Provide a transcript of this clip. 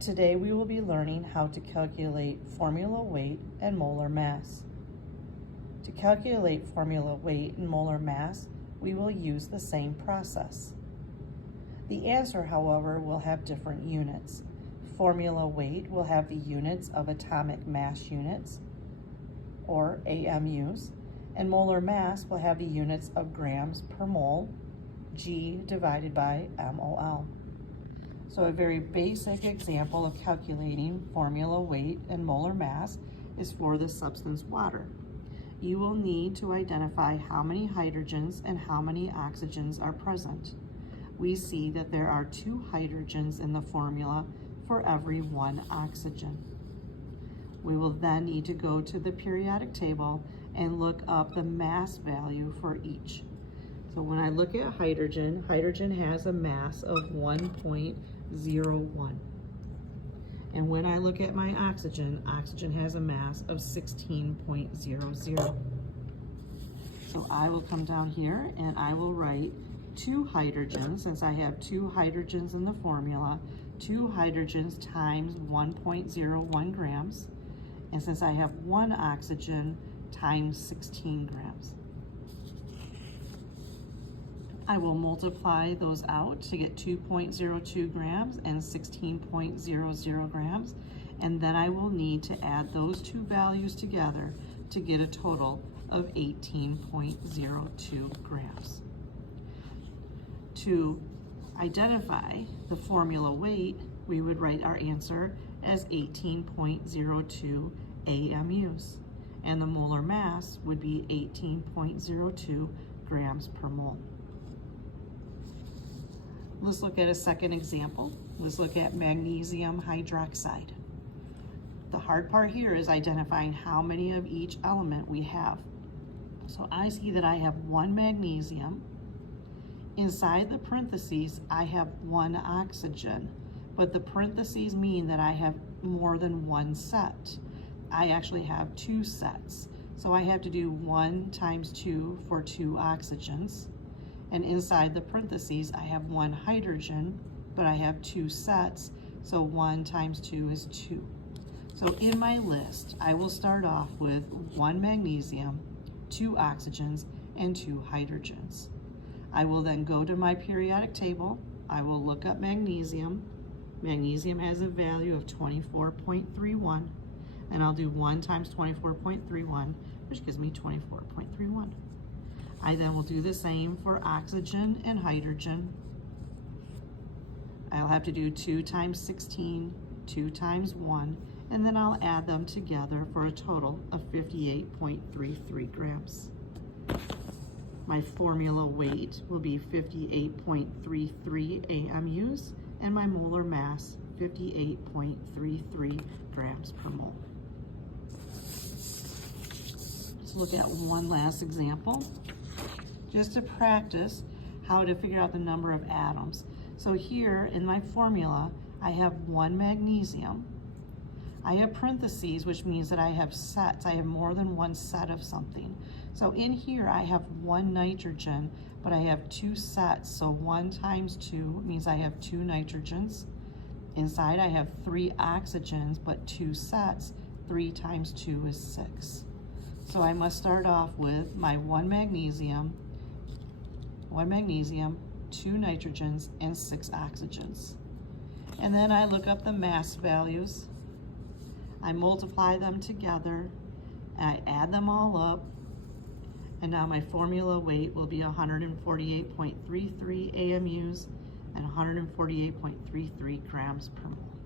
Today we will be learning how to calculate formula weight and molar mass. To calculate formula weight and molar mass, we will use the same process. The answer, however, will have different units. Formula weight will have the units of atomic mass units, or AMUs, and molar mass will have the units of grams per mole, G divided by MOL. So a very basic example of calculating formula weight and molar mass is for the substance water. You will need to identify how many hydrogens and how many oxygens are present. We see that there are 2 hydrogens in the formula for every 1 oxygen. We will then need to go to the periodic table and look up the mass value for each. So when I look at hydrogen, hydrogen has a mass of 1.01. And when I look at my oxygen, oxygen has a mass of 16.00. So I will come down here and I will write 2 hydrogens, since I have 2 hydrogens in the formula, 2 hydrogens times 1.01 grams. And since I have 1 oxygen, times 16 grams. I will multiply those out to get 2.02 grams and 16.00 grams, and then I will need to add those 2 values together to get a total of 18.02 grams. To identify the formula weight, we would write our answer as 18.02 AMUs, and the molar mass would be 18.02 grams per mole. Let's look at a second example. Let's look at magnesium hydroxide. The hard part here is identifying how many of each element we have. So I see that I have 1 magnesium. Inside the parentheses, I have 1 oxygen, but the parentheses mean that I have more than 1 set. I actually have 2 sets. So I have to do 1 times 2 for 2 oxygens. And inside the parentheses, I have 1 hydrogen, but I have 2 sets, so 1 times 2 is 2. So in my list, I will start off with 1 magnesium, 2 oxygens, and 2 hydrogens. I will then go to my periodic table. I will look up magnesium. Magnesium has a value of 24.31, and I'll do 1 times 24.31, which gives me 24.31. I then will do the same for oxygen and hydrogen. I'll have to do 2 times 16, 2 times 1, and then I'll add them together for a total of 58.33 grams. My formula weight will be 58.33 AMUs, and my molar mass 58.33 grams per mole. Let's look at one last example, just to practice how to figure out the number of atoms. So here in my formula, I have 1 magnesium. I have parentheses, which means that I have sets. I have more than 1 set of something. So in here, I have 1 nitrogen, but I have 2 sets. So 1 times 2 means I have 2 nitrogens. Inside, I have 3 oxygens, but 2 sets. 3 times 2 is 6. So I must start off with my 1 magnesium, 2 nitrogens, and 6 oxygens. And then I look up the mass values. I multiply them together, and I add them all up, and now my formula weight will be 148.33 AMUs and 148.33 grams per mole.